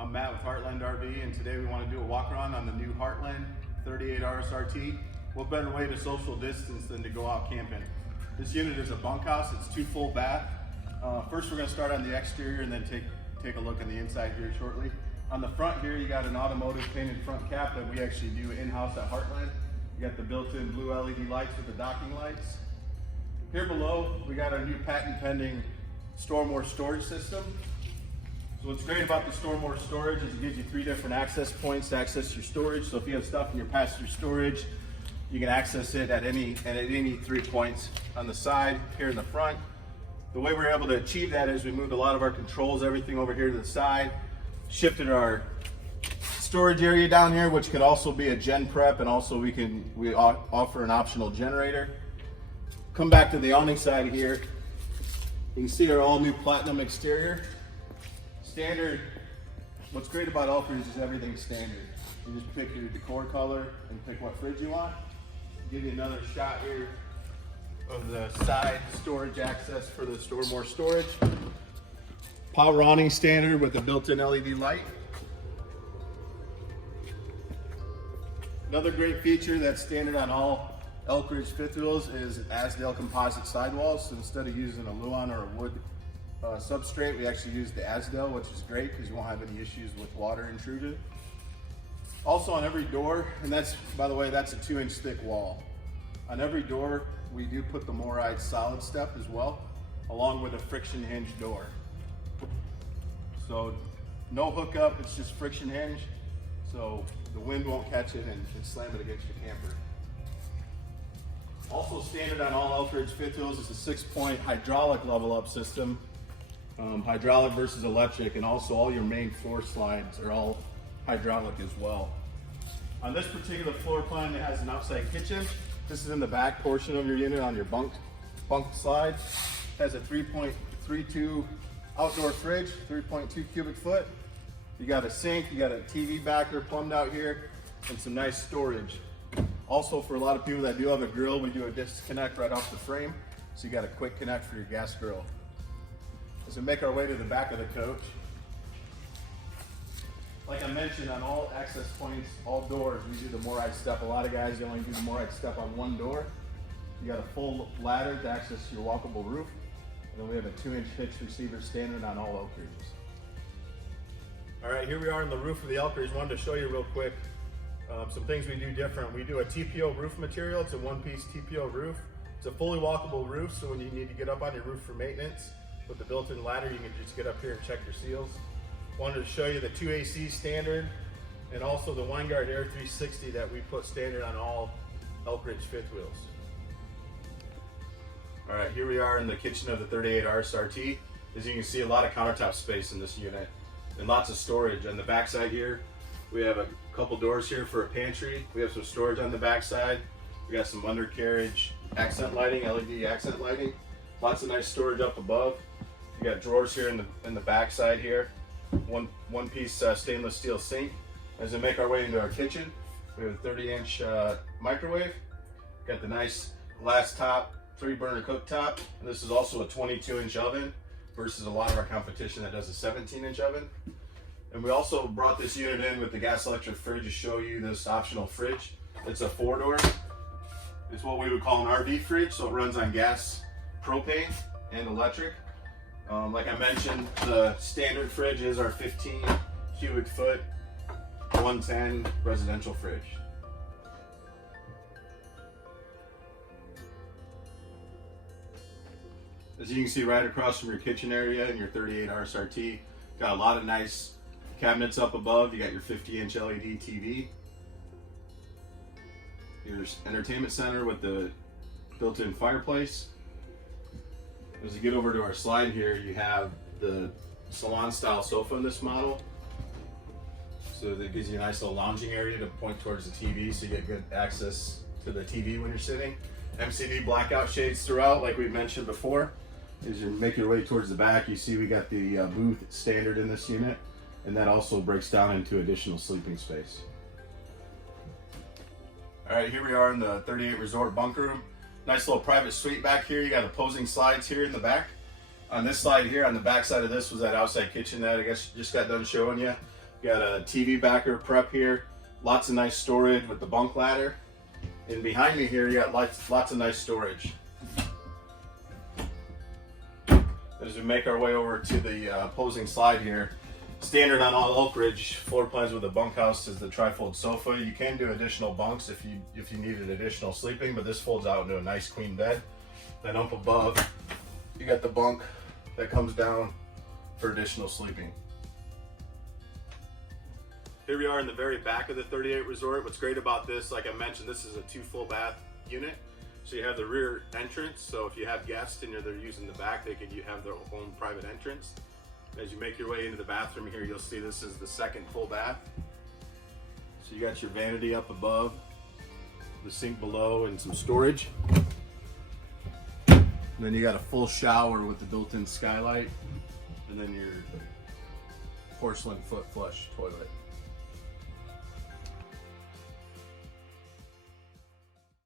I'm Matt with Heartland RV, and today we want to do a walk around on the new Heartland 38 RSRT. What better way to social distance than to go out camping? This unit is a bunkhouse. It's 2 full bath. First we're going to start on the exterior and then take a look on the inside here shortly. On the front here you got an automotive painted front cap that we actually do in-house at Heartland. You got the built-in blue LED lights with the docking lights. Here below we got our new patent pending store more storage system. So what's great about the store more storage is it gives you 3 different access points to access your storage. So if you have stuff in your passenger storage, you can access it at any 3 points on the side, here in the front. The way we're able to achieve that is we moved a lot of our controls, everything over here to the side, shifted our storage area down here, which could also be a gen prep, and also we offer an optional generator. Come back to the awning side here. You can see our all new platinum exterior. Standard, what's great about Elkridge is everything's standard. You just pick your decor color and pick what fridge you want. Give you another shot here of the side storage access for the store more storage. Power awning standard with the built-in LED light. Another great feature that's standard on all Elkridge Fifth Wheels is Azdel composite sidewalls. So instead of using a Luan or a wood substrate, we actually use the Azdel, which is great because you won't have any issues with water intrusion. Also on every door, and that's, by the way, that's a 2-inch thick wall. On every door, we do put the Moride solid step as well, along with a friction hinge door. So no hookup, it's just friction hinge, so the wind won't catch it and slam it against your camper. Also standard on all Elkridge Fifth Wheels is a 6-point hydraulic level up system. Hydraulic versus electric, and also all your main floor slides are all hydraulic as well. On this particular floor plan, it has an outside kitchen. This is in the back portion of your unit on your bunk slide. It has a 3.32 outdoor fridge, 3.2 cubic foot. You got a sink, you got a TV backer plumbed out here, and some nice storage. Also, for a lot of people that do have a grill, we do a disconnect right off the frame, so you got a quick connect for your gas grill. As we make our way to the back of the coach, like I mentioned, on all access points, all doors, we do the Moride step. A lot of guys only do the Moride step on one door. You got a full ladder to access your walkable roof, and then we have a 2-inch hitch receiver standard on all Elkridges. All right, here we are on the roof of the Elkridge. Wanted to show you real quick some things we do different. We do a TPO roof material. It's a 1-piece TPO roof. It's a fully walkable roof, so when you need to get up on your roof for maintenance, with the built-in ladder, you can just get up here and check your seals. Wanted to show you the 2 AC standard, and also the Winegard Air 360 that we put standard on all Elkridge Fifth Wheels. All right, here we are in the kitchen of the 38 RSRT. As you can see, a lot of countertop space in this unit, and lots of storage. On the back side here, we have a couple doors here for a pantry. We have some storage on the back side. We got some undercarriage accent lighting, LED accent lighting. Lots of nice storage up above. You got drawers here in the back side here. One piece stainless steel sink. As we make our way into our kitchen, we have a 30-inch microwave. Got the nice glass top, 3-burner cooktop. And this is also a 22-inch oven versus a lot of our competition that does a 17-inch oven. And we also brought this unit in with the gas electric fridge to show you this optional fridge. It's a 4-door. It's what we would call an RV fridge, so it runs on gas, propane, and electric. Like I mentioned, the standard fridge is our 15 cubic foot, 110 residential fridge. As you can see right across from your kitchen area in your 38 RSRT, got a lot of nice cabinets up above. You got your 50-inch LED TV, your entertainment center with the built-in fireplace. As you get over to our slide here, you have the salon style sofa in this model. So that gives you a nice little lounging area to point towards the TV, so you get good access to the TV when you're sitting. MCD blackout shades throughout, like we mentioned before. As you make your way towards the back, you see we got the booth standard in this unit, and that also breaks down into additional sleeping space. All right, here we are in the 38 Resort bunk room. Nice little private suite back here. You got opposing slides here in the back. On this slide here, on the back side of this was that outside kitchen that I guess just got done showing you. Got a TV backer prep here. Lots of nice storage with the bunk ladder. And behind me here, you got lots of nice storage. As we make our way over to the opposing slide here, standard on all Elkridge floor plans with a bunkhouse is the trifold sofa. You can do additional bunks if you needed additional sleeping, but this folds out into a nice queen bed. Then up above, you got the bunk that comes down for additional sleeping. Here we are in the very back of the 38 Resort. What's great about this, like I mentioned, this is a 2 full bath unit. So you have the rear entrance, so if you have guests and they're using the back, you have their own private entrance. As you make your way into the bathroom here, you'll see this is the second full bath. So you got your vanity up above, the sink below, and some storage. And then you got a full shower with the built-in skylight, and then your porcelain foot flush toilet.